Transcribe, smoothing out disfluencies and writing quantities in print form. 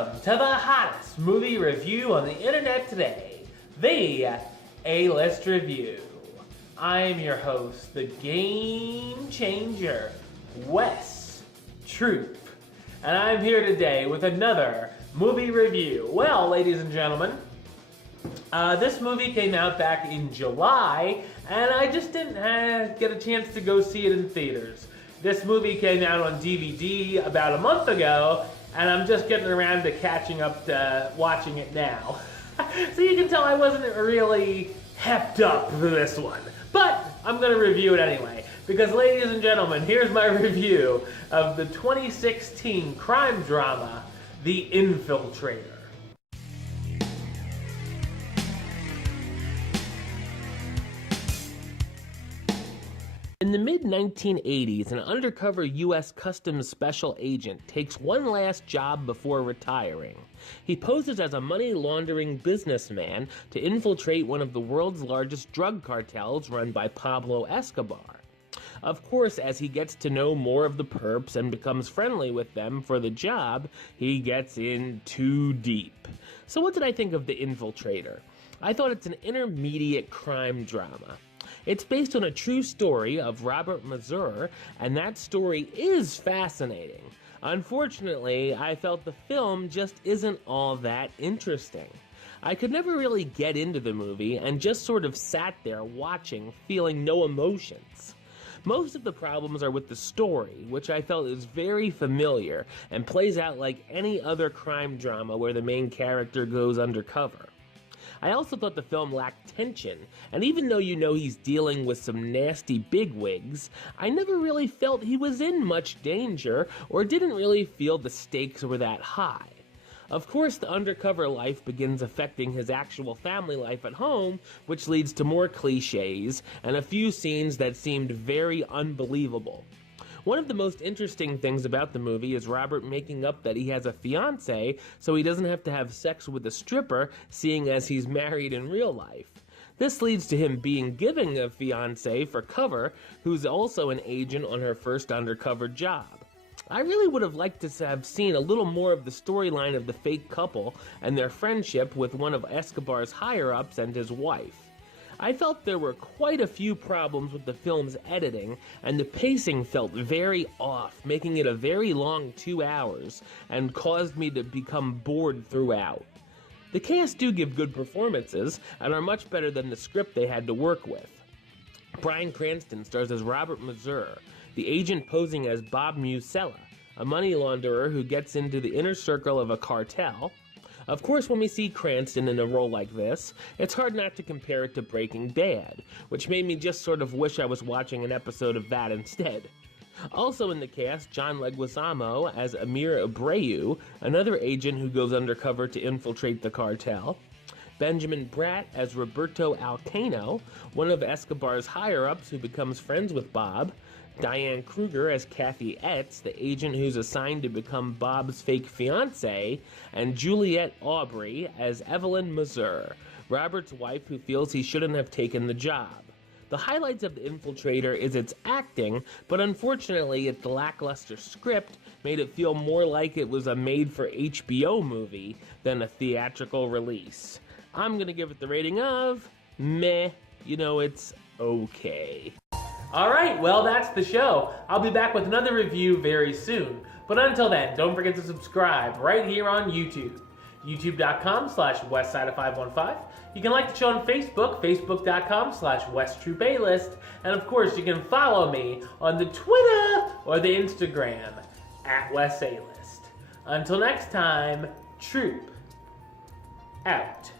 Welcome to the hottest movie review on the internet today, the A-List Review. I am your host, the game changer, Wes Troop, and I'm here today with another movie review. Well, ladies and gentlemen, this movie came out back in July, and I just didn't get a chance to go see it in theaters. This movie came out on DVD about a month ago, and I'm just getting around to catching up to watching it now. So you can tell I wasn't really hepped up for this one. But I'm going to review it anyway, because ladies and gentlemen, here's my review of the 2016 crime drama, The Infiltrator. In the mid-1980s, an undercover U.S. Customs special agent takes one last job before retiring. He poses as a money-laundering businessman to infiltrate one of the world's largest drug cartels run by Pablo Escobar. Of course, as he gets to know more of the perps and becomes friendly with them for the job, he gets in too deep. So what did I think of The Infiltrator? I thought it's an intermediate crime drama. It's based on a true story of Robert Mazur, and that story is fascinating. Unfortunately, I felt the film just isn't all that interesting. I could never really get into the movie and just sort of sat there watching, feeling no emotions. Most of the problems are with the story, which I felt is very familiar and plays out like any other crime drama where the main character goes undercover. I also thought the film lacked tension, and even though you know he's dealing with some nasty bigwigs, I never really felt he was in much danger or didn't really feel the stakes were that high. Of course, the undercover life begins affecting his actual family life at home, which leads to more cliches and a few scenes that seemed very unbelievable. One of the most interesting things about the movie is Robert making up that he has a fiancée so he doesn't have to have sex with a stripper, seeing as he's married in real life. This leads to him being given a fiancée for cover, who's also an agent on her first undercover job. I really would have liked to have seen a little more of the storyline of the fake couple and their friendship with one of Escobar's higher-ups and his wife. I felt there were quite a few problems with the film's editing, and the pacing felt very off, making it a very long 2 hours, and caused me to become bored throughout. The cast do give good performances, and are much better than the script they had to work with. Bryan Cranston stars as Robert Mazur, the agent posing as Bob Musella, a money launderer who gets into the inner circle of a cartel. Of course, when we see Cranston in a role like this, it's hard not to compare it to Breaking Bad, which made me just sort of wish I was watching an episode of that instead. Also in the cast, John Leguizamo as Amir Abreu, another agent who goes undercover to infiltrate the cartel. Benjamin Bratt as Roberto Alcano, one of Escobar's higher-ups who becomes friends with Bob. Diane Kruger as Kathy Etz, the agent who's assigned to become Bob's fake fiancée, and Juliette Aubrey as Evelyn Mazur, Robert's wife who feels he shouldn't have taken the job. The highlights of The Infiltrator is its acting, but unfortunately its lackluster script made it feel more like it was a made-for-HBO movie than a theatrical release. I'm gonna give it the rating of meh. You know, it's okay. Alright, well that's the show. I'll be back with another review very soon. But until then, don't forget to subscribe right here on YouTube. YouTube.com/Westside515. You can like the show on Facebook, Facebook.com/WestTroopAlist. And of course, you can follow me on the Twitter or the Instagram @WesAlist. Until next time, Troop out.